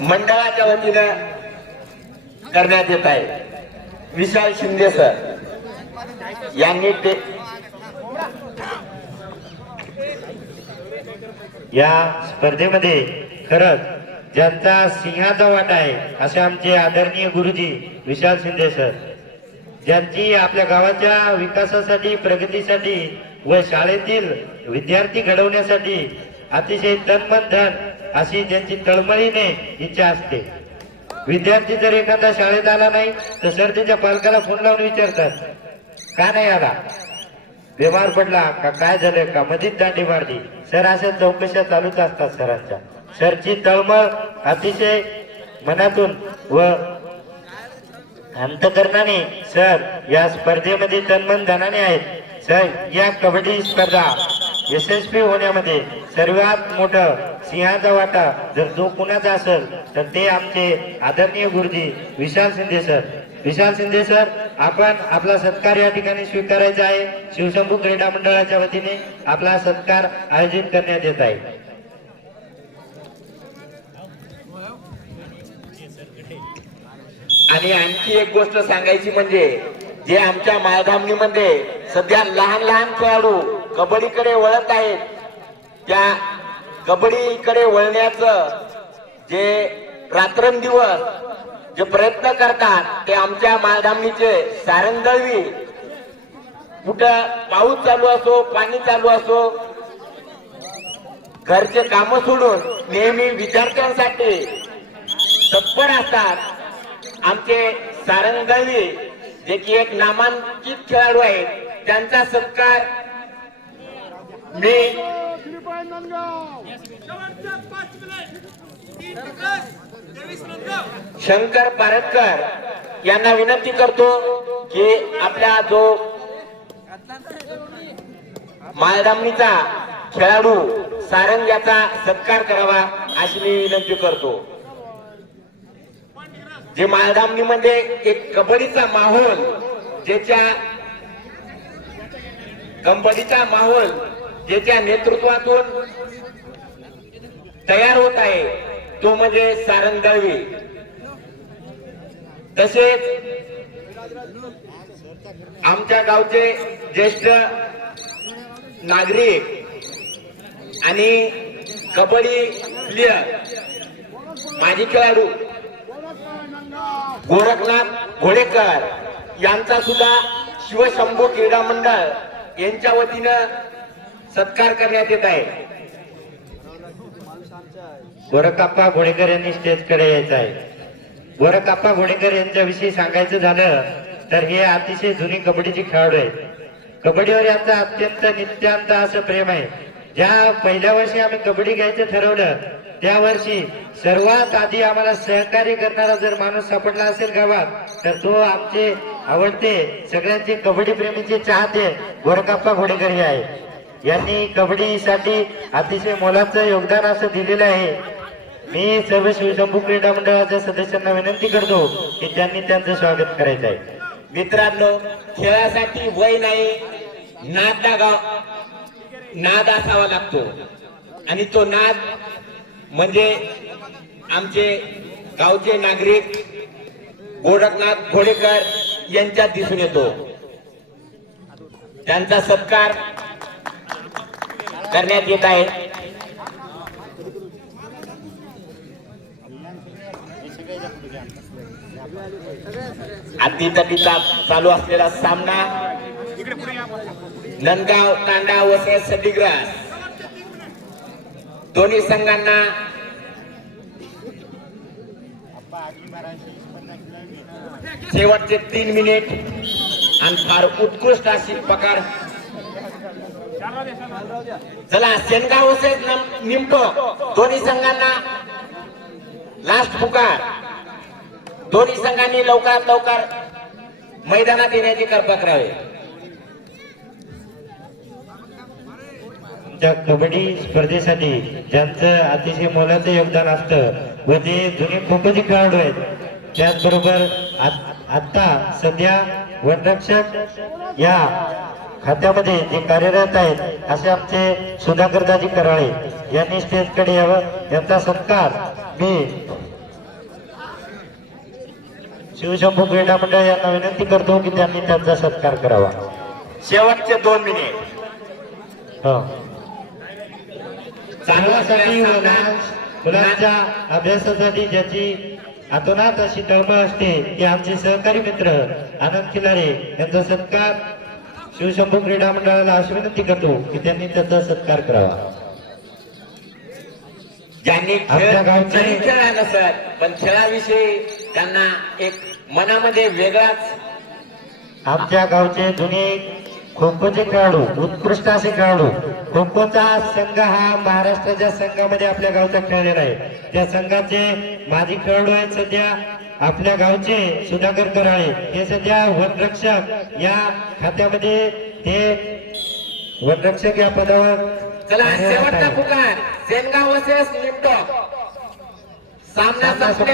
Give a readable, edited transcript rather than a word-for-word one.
मंडळाच्या वतीनं करण्यात येत आहे। विशाल शिंदे सर यांनी ते या स्पर्धेमध्ये खरंच ज्यांचा सिंहाचा वाटा आहे असे आमचे आदरणीय गुरुजी विशाल शिंदे सर, ज्यांची आपल्या गावाच्या विकासासाठी, प्रगतीसाठी व शाळेतील विद्यार्थी घडवण्यासाठी अतिशय तन मन धन अशी त्यांची तळमळीने इच्छा असते। विद्यार्थी जर एखादा शाळेत आला नाही तर सर त्याच्या पालकाला फोन लावून विचारतात का नाही आला, बिमार पडला का, काय झालं का, मधीच दांडी मारली। सर अशा चौकशा चालूच असतात सरांच्या। सरची तळमळ अतिशय मनातून व अंतकरणाने सर या स्पर्धेमध्ये तन्मन धनाने आहेत। सर या कबड्डी स्पर्धा यशस्वी होण्यामध्ये सर्वात मोठं सिंहाचा वाटा जर जो कुणाचा असेल तर ते आमचे आदरणीय गुरुजी विशाल शिंदे सर। विशाल शिंदे सर, आपण आपला सत्कार या ठिकाणी स्वीकारायचा आहे। शिवशंभू क्रीडा मंडळाच्या वतीने आपला सत्कार आयोजित करण्यात येत आहे। आणि आणखी एक गोष्ट सांगायची म्हणजे जे आमच्या माळधामणीमध्ये सध्या लहान लहान खेळाडू कबड्डीकडे वळत आहेत, त्या कबड्डीकडे वळण्याचं जे रात्रंदिवस जे प्रयत्न करतात ते आमच्या माळधामणीचे सारंगदळवी, कुठं पाऊस चालू असो, पाणी चालू असो, घरचे काम सोडून नेहमी विद्यार्थ्यांसाठी तत्पर असतात। आमचे सारंगदळवी जे की एक नामांकित खेळाडू आहेत, त्यांचा सत्कार मी शंकर पारटकर यांना विनंती करतो की आपल्या जो माळधामणीचा खेळाडू सारंग याचा सत्कार करावा अशी मी विनंती करतो। जे माळधामणीमध्ये एक कबड्डीचा माहोल ज्याच्या नेतृत्वातून तयार होत आहे तो म्हणजे सारंगदळवी। तसेच आमच्या गावचे ज्येष्ठ नागरिक आणि कबड्डी प्लेयर माजी खेळाडू गोरखनाथ घोडेकर यांचा सुद्धा शिवशंभू क्रीडा मंडळ यांच्या वतीनं सत्कार करण्यात येत आहे। गोरखप्पा घोडेकर यांनी स्टेजकडे यायचं आहे। गोरखप्पा घोडेकर यांच्याविषयी सांगायचं झालं तर हे अतिशय जुनी कबड्डीचे खेळाडू आहेत। कबड्डीवर यांचं अत्यंत नित्यांत असं प्रेम आहे। ज्या पहिल्या वर्षी आम्ही कबड्डी घ्यायचं ठरवलं त्या वर्षी सर्वात आधी आम्हाला सहकार्य करणारा जर माणूस सापडला असेल गावात तर तो आमचे आवडते सगळ्यांचे कबड्डी प्रेमीचे चाहते गोरखप्पा घोडेकर हे आहे। यांनी कबड्डीसाठी अतिशय मोलाचं योगदान असं दिलेलं आहे। मी सर्व शिवशंभू क्रीडा मंडळाच्या सदस्यांना विनंती करतो की त्यांनी त्यांचं स्वागत करायचं आहे। मित्रांनो, खेळासाठी वय नाही, नाद असावा लागतो आणि तो नाद म्हणजे आमचे गावचे नागरिक गोरखनाथ घोडेकर यांच्यात दिसून येतो। त्यांचा सत्कार करण्यात येत आहे। अतितटीचा चालू असलेला सामना नंदगाव तांडा वसरत सड्डीग्रास दोन्ही संघांना शेवटचे 3 मिनिट आणि फार उत्कृष्ट अशी पकड। चला सेनगाव वसरत निमटो दोन्ही संघांना लास्ट पुकार। दोन्ही संघांनी लवकरात लवकर मैदानात येण्याची कृपा करावी। त्या कबड्डी स्पर्धेसाठी ज्यांचं अतिशय मोलाचं योगदान असतं व ते जुने खूपच खेळाडू आहेत, त्याचबरोबर आता सध्या वनरक्षक या खात्यामध्ये जे कार्यरत आहेत असे आमचे सुधाकरदाजी कराळे यांनी स्टेजकडे यावं. यांचा सत्कार मी शिवशंभू क्रीडा मंडळ यांना विनंती करतो की त्यांनी त्यांचा सत्कार करावा. शेवटचे 2 मिनिट. हो. चांगल्यासाठी मुलांच्या अभ्यासासाठी ज्याची अतोनात अशी तळमळ असते ती आमचे सहकारी मित्र आनंद खिलारे यांचा सत्कार शिवशंभू क्रीडा मंडळाला अशी विनंती करतो की त्यांनी त्याचा सत्कार करावा. ज्यांनी आपल्या गावचे- जरी खेळला नसत पण खेळाविषयी त्यांना एक मनामध्ये वेगळाच. आमच्या गावचे जुने खो खोचे खेळाडू, उत्कृष्ट असे खेळाडू, खो खोचा संघ हा महाराष्ट्राच्या संघामध्ये आपल्या गावचा खेळलेला आहे. त्या संघाचे माजी खेळाडू आहेत सध्या आपल्या गावचे सुधाकर कराळे. हे सध्या वनरक्षक या खात्यामध्ये ते वनरक्षक या पदावर. चला शेवटचा पुकार सेनगाव वर्सेस लिपटॉप. सामना संपले.